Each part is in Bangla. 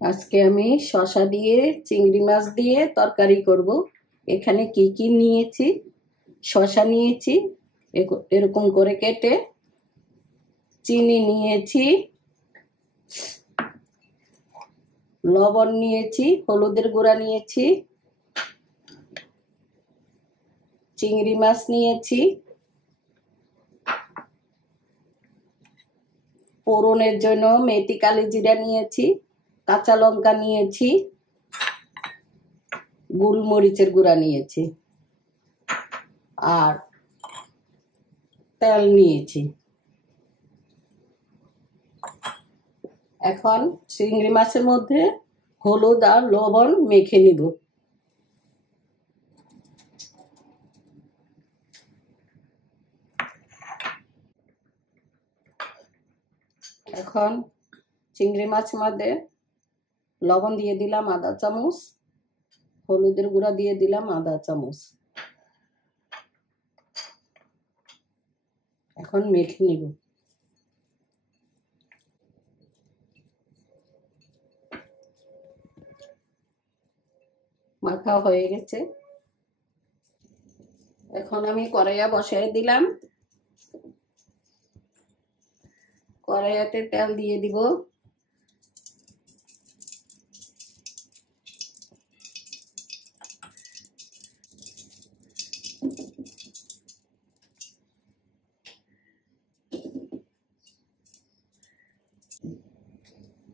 আজকে আমি শসা দিয়ে চিংড়ি মাছ দিয়ে তরকারি করব। এখানে কি কি নিয়েছি? শসা নিয়েছি এরকম করে কেটে, চিনি নিয়েছি, লবণ নিয়েছি, হলুদের গুঁড়া নিয়েছি, চিংড়ি মাছ নিয়েছি, ফোড়নের জন্য মেথি কালি জিরা নিয়েছি, কাঁচা লঙ্কা নিয়েছি, গোলমরিচের গুঁড়া নিয়েছি আর তেল নিয়েছি। এখন চিংড়ি মাছের মধ্যে হলুদ আর লবণ মেখে নিব। এখন চিংড়ি মাছ মধ্যে লবণ দিয়ে দিলাম আধা চামচ, হলুদের গুঁড়া দিয়ে দিলাম আধা চামচ। এখন মেখে নিব। মাখা হয়ে গেছে। এখন আমি কড়াইয়া বসাই দিলাম। কড়াইয়াতে তেল দিয়ে দিব।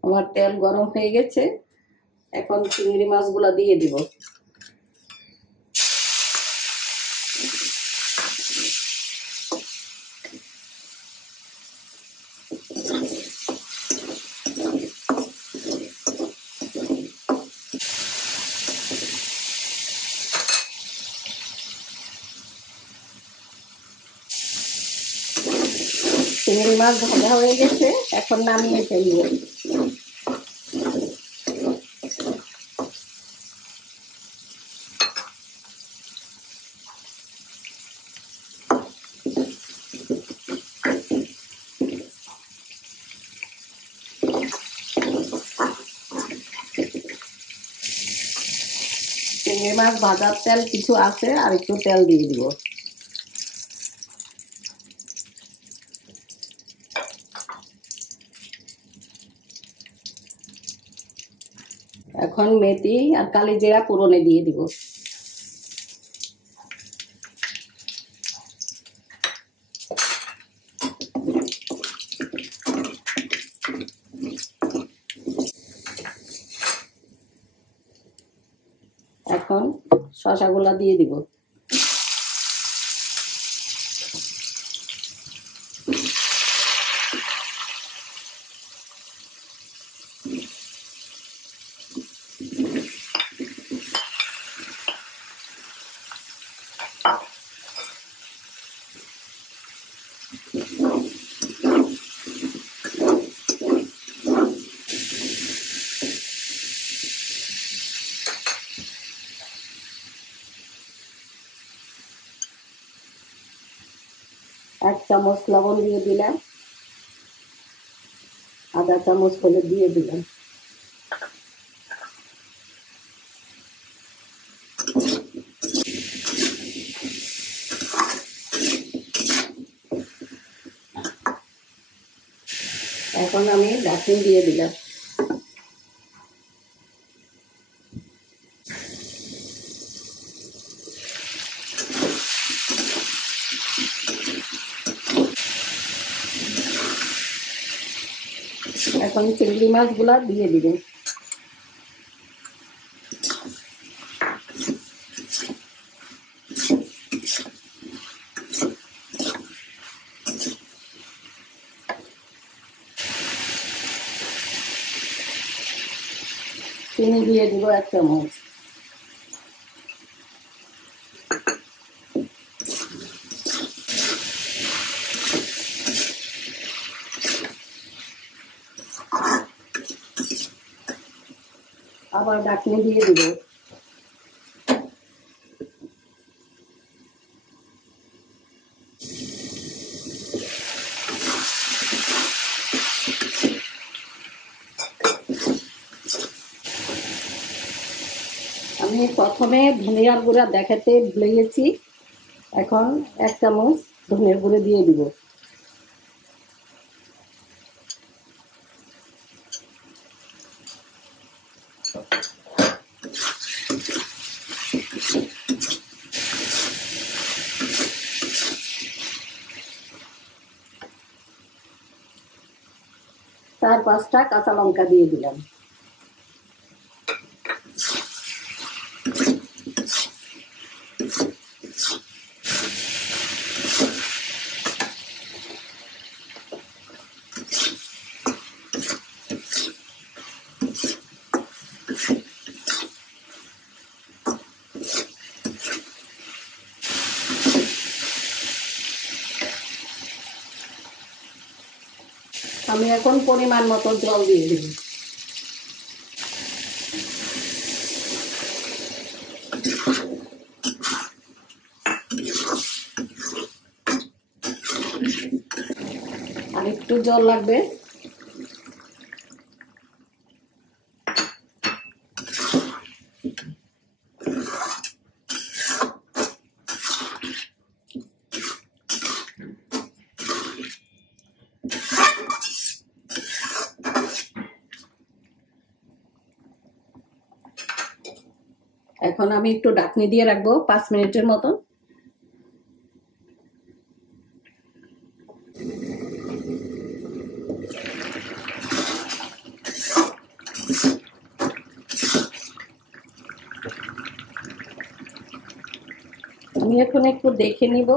আমার তেল গরম হয়ে গেছে। এখন চিংড়ি মাছগুলা দিয়ে দিব। চিংড়ি মাছ ভাজা হয়ে গেছে, এখন নামিয়ে ফেলব। চিংড়ি মাছ ভাজার তেল কিছু আছে, আর একটু তেল দিয়ে দিব। এখন মেথি আর কালি জিরা ফোড়নে দিয়ে দিব। এখন শসাগুলা দিয়ে দিব। এক চামচ লবণ দিয়ে দিলাম, আধা চামচ হলুদ দিয়ে দিলাম। এখন আমি ঢাকনি দিয়ে দিলাম। এখন চিংড়ি মাছগুলা দিয়ে দিবেন। চিনি দিয়ে দিব 1 চামচ। আবার ঢাকনি দিয়ে দিব। আমি প্রথমে ধনিয়ার গুঁড়া দেখাতে ভুলে গেছি, এখন 1 চামচ ধনিয়ার গুঁড়ো দিয়ে দিব। চার 5টা কাঁচা লঙ্কা দিয়ে দিলাম। আমি এখন পরিমাণ মতো জল দিয়ে দিব। আর একটু জল লাগবে। এখন আমি একটু ঢাকনি দিয়ে রাখবো 5 মিনিটের মতন। আমি এখন একটু দেখে নিব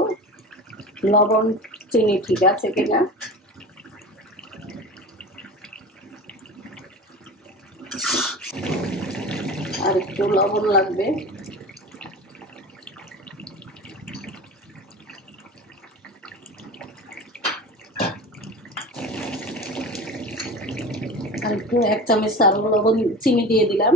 লবণ চিনি ঠিক আছে কিনা। আর একটু লবণ লাগবে। আর একটু 1 চামচ আরো লবণ চিনি দিয়ে দিলাম।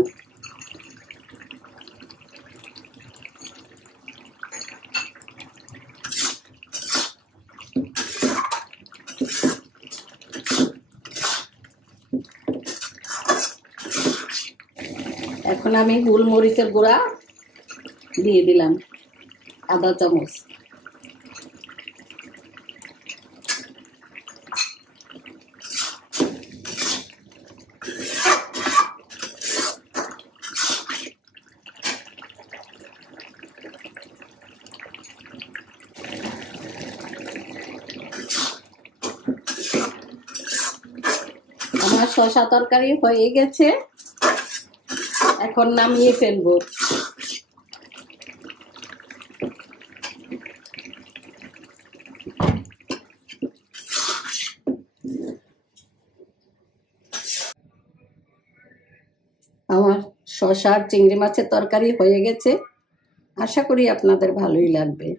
এখন আমি গোলমরিচের গুঁড়া দিয়ে দিলাম আধা চামচ। আমার শসা তরকারি হয়ে গেছে, এখন নামিয়ে ফেলবো। আমার শসা আর চিংড়ি মাছের তরকারি হয়ে গেছে, আশা করি আপনাদের ভালোই লাগবে।